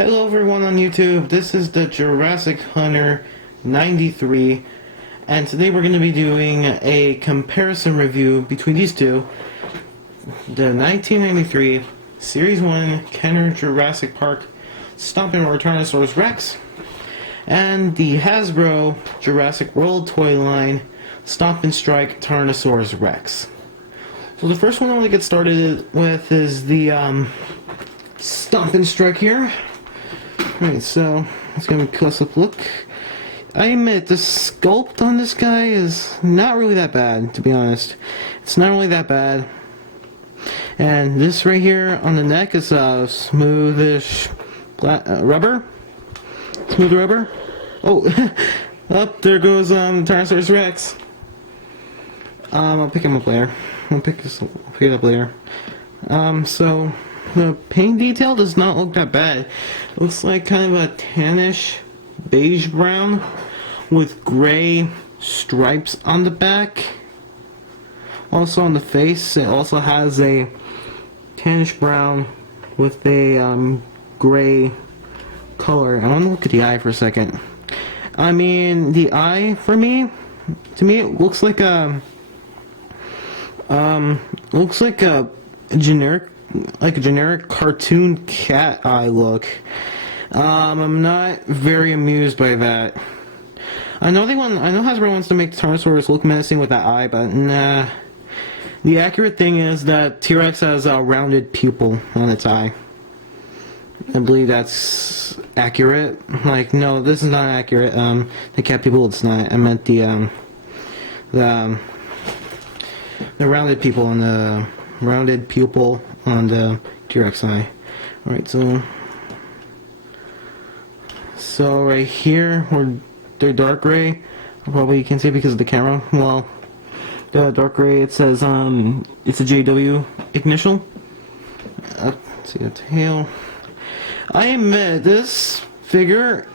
Hello everyone on YouTube, this is the Jurassic Hunter 93, and today we're going to be doing a comparison review between these two. The 1993 Series 1 Kenner Jurassic Park Stomping Roar Tyrannosaurus Rex, and the Hasbro Jurassic World toy line Stomp and Strike Tyrannosaurus Rex. So the first one I want to get started with is the Stomp and Strike here. Alright, so let's give him a close-up look. I admit, the sculpt on this guy is not really that bad, to be honest. It's not really that bad. And this right here on the neck is smoothish rubber. Smooth rubber. Oh, up there goes Tyrannosaurus Rex. I'll pick him up later. I'll pick it up later. So the paint detail does not look that bad. It looks like kind of a tannish beige brown with gray stripes on the back. Also on the face, it also has a tannish brown with a gray color. I want to look at the eye for a second. I mean, the eye to me it looks like a generic cartoon cat eye look. I'm not very amused by that. I know Hasbro wants to make the Tyrannosaurus look menacing with that eye, but nah. The accurate thing is that T-Rex has a rounded pupil on its eye. I believe that's accurate. Like, no, this is not accurate. The cat pupil, it's not. I meant the rounded pupil on the T-Rex eye. Alright, so right here, they're dark gray. Probably you can see because of the camera. Well, the dark gray, it says it's a JW initial. Let's see the tail. I admit, this figure,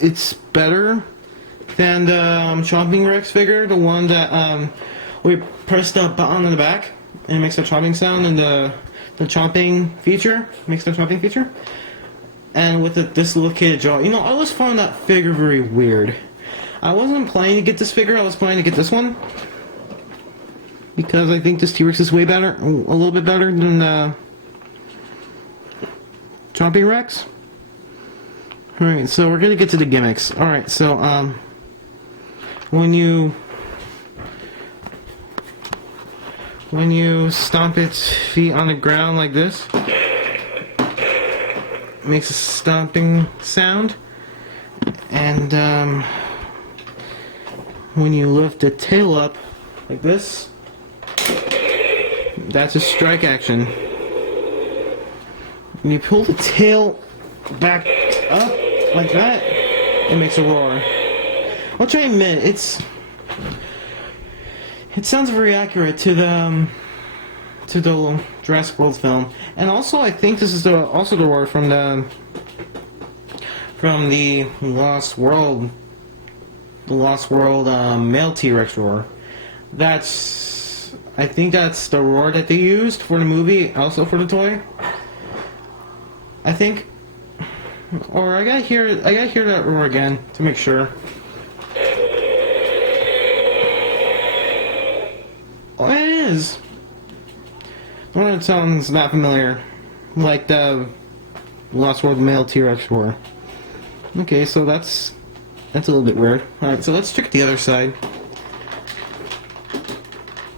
it's better than the Chomping Rex figure, the one that we press the button on the back and it makes a chomping sound, and the chomping feature makes the chomping feature. And with the dislocated jaw, you know, I always found that figure very weird. I wasn't planning to get this figure, I was planning to get this one, because I think this T-Rex is way better, a little bit better than the Chomping Rex. Alright, so we're gonna get to the gimmicks. Alright, so when you stomp its feet on the ground like this, it makes a stomping sound. And when you lift the tail up like this, that's a strike action. When you pull the tail back up like that, it makes a roar. I'll try to admit, it sounds very accurate to the Jurassic World film, and also I think this is also the roar from the Lost World male T-Rex roar. I think that's the roar that they used for the movie, also for the toy. I think, or I gotta hear that roar again to make sure. Oh, it is. One that sounds not familiar, like the Lost World male T-Rex roar. Okay, so that's a little bit weird. Alright, so let's check the other side.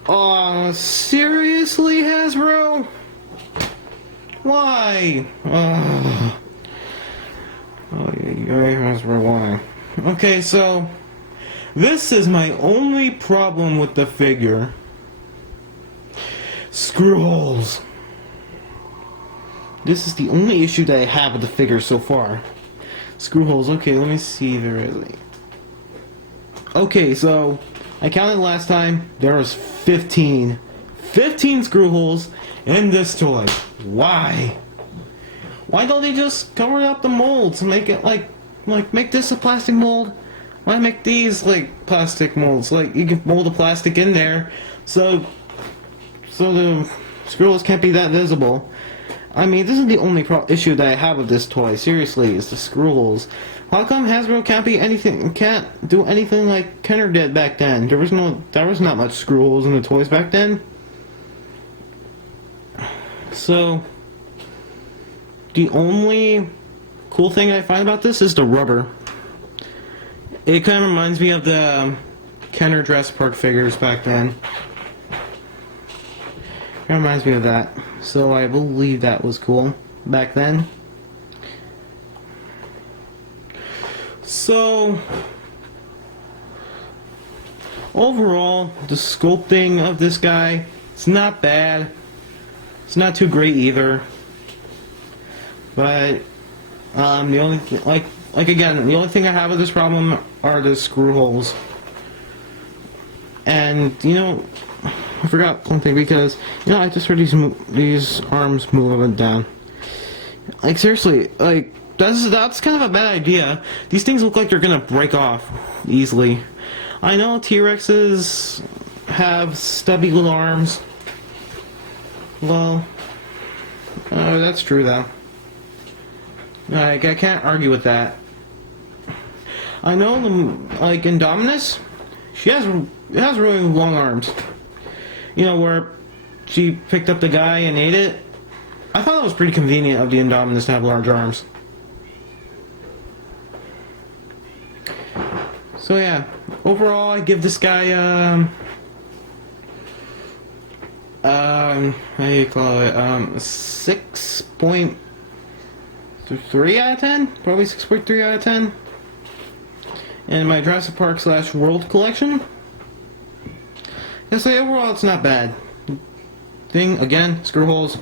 Aw, seriously, Hasbro? Why? Oh, Hasbro, why? Okay, so this is my only problem with the figure. Screw holes. This is the only issue that I have with the figure so far. Screw holes. Okay, let me see very. Okay, so I counted last time. There was 15 screw holes in this toy. Why? Why don't they just cover up the molds? Make it like make this a plastic mold. Why make these like plastic molds? Like you can mold the plastic in there, so the screw holes can't be that visible. I mean, this is the only issue that I have with this toy. Seriously, is the screw holes. How come Hasbro can't do anything like Kenner did back then? There was not much screw holes in the toys back then. So, the only cool thing I find about this is the rubber. It kind of reminds me of the Kenner Jurassic Park figures back then. It reminds me of that. So I believe that was cool back then. So, overall, the sculpting of this guy, it's not bad. It's not too great either. But, the only again, the only thing I have with this problem are the screw holes. And, you know, I forgot one thing because, you know, I just heard these arms move up and down. Like, seriously, like, that's kind of a bad idea. These things look like they're gonna break off easily. I know T-Rexes have stubby little arms. Well, that's true though. Like, I can't argue with that. I know, like, Indominus, it has really long arms. You know, where she picked up the guy and ate it. I thought that was pretty convenient of the Indominus to have large arms. So yeah, overall I give this guy, how do you call it, 6.3 out of 10? Probably 6.3 out of 10. And my Jurassic Park / World collection, I say overall it's not bad. Thing, again, screw holes.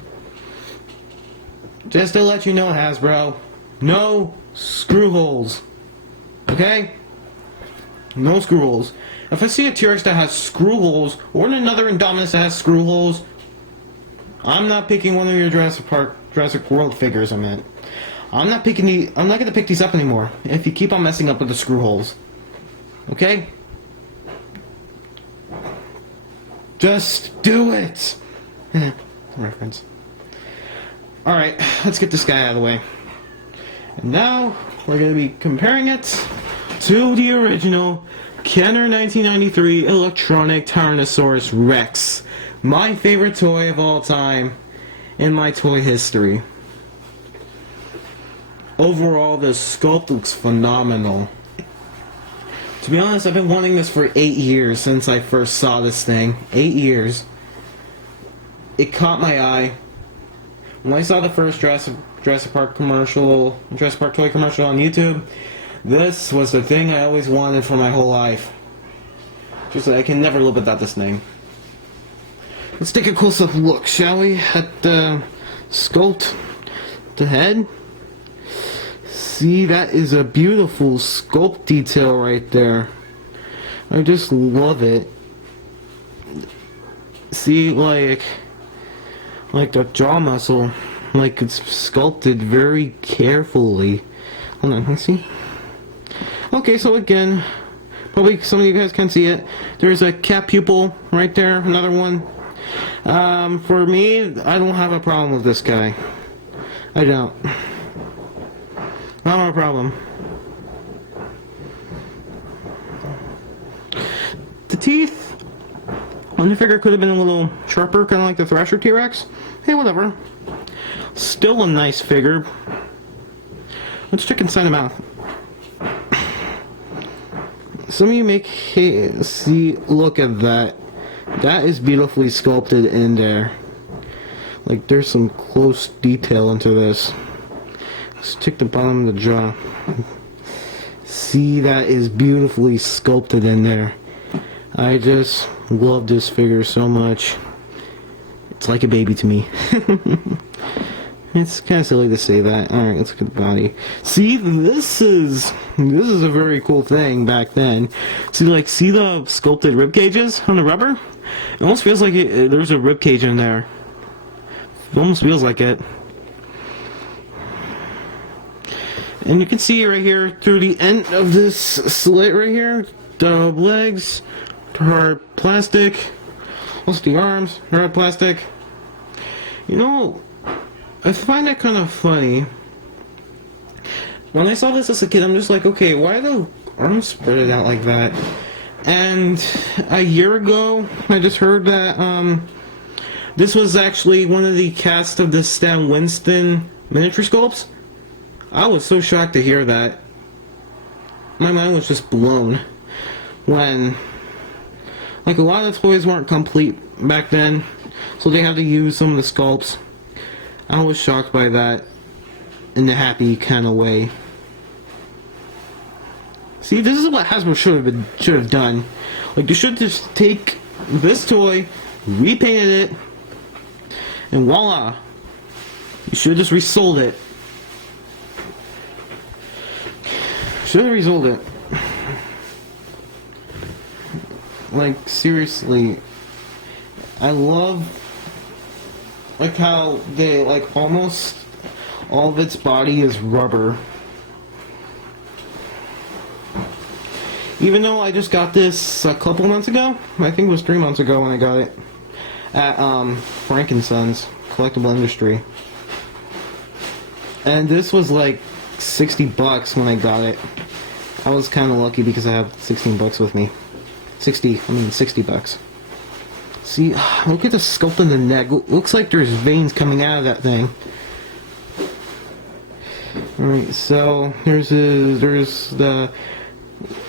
Just to let you know, Hasbro, no screw holes. Okay? No screw holes. If I see a T-Rex that has screw holes, or another Indominus that has screw holes, I'm not picking one of your Jurassic World figures, I meant. I'm not gonna pick these up anymore if you keep on messing up with the screw holes. Okay? Just do it! Reference. Alright, let's get this guy out of the way. And now, we're going to be comparing it to the original Kenner 1993 Electronic Tyrannosaurus Rex. My favorite toy of all time in my toy history. Overall, the sculpt looks phenomenal. To be honest, I've been wanting this for 8 years since I first saw this thing. 8 years. It caught my eye. When I saw the first Jurassic Park toy commercial on YouTube, this was the thing I always wanted for my whole life. Just I can never live without this thing. Let's take a close-up look, shall we, at the sculpt, the head. See, that is a beautiful sculpt detail right there. I just love it. See, like the jaw muscle, like it's sculpted very carefully. Hold on, let's see. Okay, so again, probably some of you guys can see it. There's a cat pupil right there, another one. For me, I don't have a problem with this guy. I don't. Not a problem. The teeth on the figure could have been a little sharper, kind of like the Thrasher T-Rex. Hey, whatever. Still a nice figure. Let's check inside the mouth. Some of you may see, look at that. That is beautifully sculpted in there. Like, there's some close detail into this. Let's check the bottom of the jaw. See, that is beautifully sculpted in there. I just love this figure so much. It's like a baby to me. It's kind of silly to say that. Alright, let's look at the body. See, this is a very cool thing back then. See the sculpted rib cages on the rubber? It almost feels like there's a rib cage in there. It almost feels like it. And you can see right here through the end of this slit right here, the legs are plastic. Also the arms are plastic. You know, I find that kind of funny. When I saw this as a kid, I'm just like, okay, why the arms spread it out like that? And a year ago, I just heard that this was actually one of the cast of the Stan Winston miniature sculpts. I was so shocked to hear that. My mind was just blown when, like, a lot of the toys weren't complete back then, so they had to use some of the sculpts. I was shocked by that in a happy kind of way. See, this is what Hasbro should have done. Like, they should just take this toy, repainted it, and voila! You should have just resold it. Should have resold it. Like, seriously, I love like how they, like, almost all of its body is rubber. Even though I just got this a couple months ago, I think it was 3 months ago when I got it at Frankenson's Collectible Industry. And this was like $60 when I got it. I was kind of lucky because I have $16 with me. 60 bucks. See, look at the sculpt in the neck. Looks like there's veins coming out of that thing. Alright, so there's the,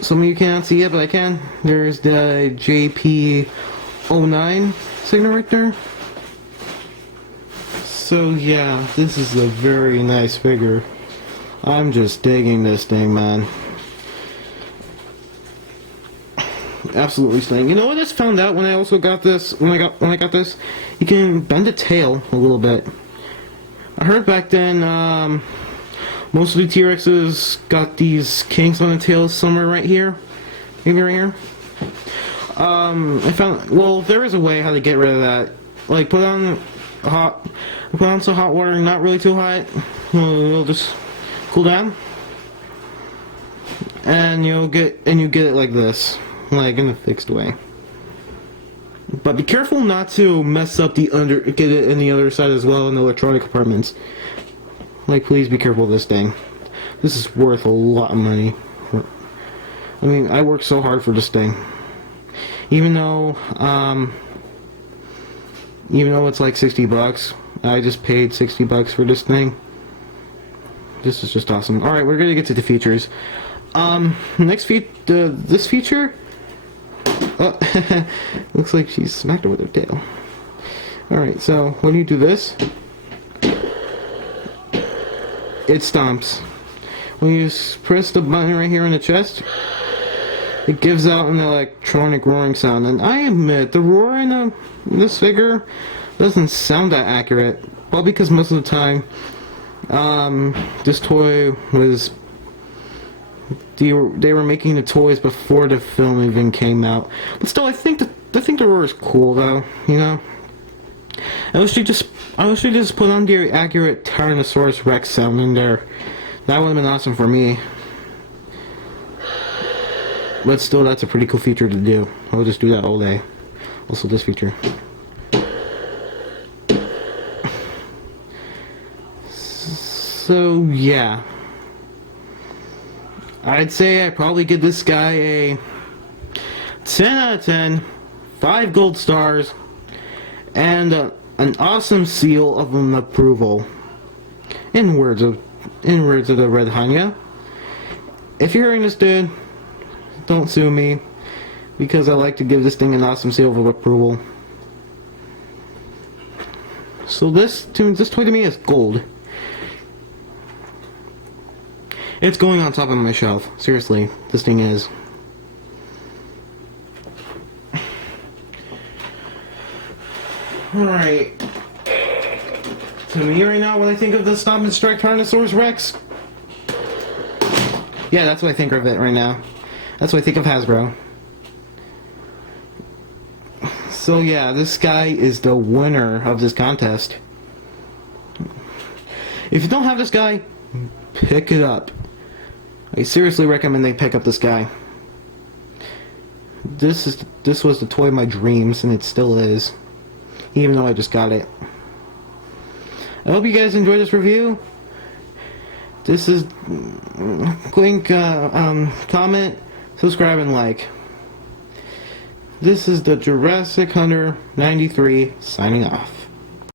some of you cannot see it, but I can. There's the JP09 signal right there. So yeah, this is a very nice figure. I'm just digging this thing, man. Absolutely stunning. You know what I just found out when I also got this, when I got this? You can bend the tail a little bit. I heard back then, most of the T-Rexes got these kinks on the tails somewhere right here. Maybe right here. I found, well, there is a way how to get rid of that. Like, put on some hot water, not really too hot. It'll just cool down. And you get it like this. Like, in a fixed way. But be careful not to mess up get it in the other side as well in the electronic compartments. Like, please be careful of this thing. This is worth a lot of money. I mean, I worked so hard for this thing. Even though it's like $60, I just paid $60 for this thing. This is just awesome. Alright, we're gonna get to the features. This feature, oh, looks like she smacked her with her tail. Alright, so when you do this, it stomps. When you press the button right here in the chest, it gives out an electronic roaring sound. And I admit, the roar in this figure doesn't sound that accurate. Well, because most of the time, this toy was... They were making the toys before the film even came out. But still, I think the roar is cool, though. You know, I wish they just put on the accurate Tyrannosaurus Rex sound in there. That would have been awesome for me. But still, that's a pretty cool feature to do. I'll just do that all day. Also, this feature. So yeah. I'd say I'd probably give this guy a 10 out of 10, 5 gold stars, and an awesome seal of an approval. In words of the Red Hanya. If you're hearing this, dude, don't sue me, because I like to give this thing an awesome seal of approval. So this toy to me is gold. It's going on top of my shelf. Seriously, this thing is. Alright. To me right now, when I think of the Stomp and Strike Tyrannosaurus Rex, yeah, that's what I think of it right now. That's what I think of Hasbro. So yeah, this guy is the winner of this contest. If you don't have this guy, pick it up. I seriously recommend they pick up this guy. This was the toy of my dreams, and it still is, even though I just got it. I hope you guys enjoyed this review. This is click, comment, subscribe, and like. This is the Jurassic Hunter 93 signing off.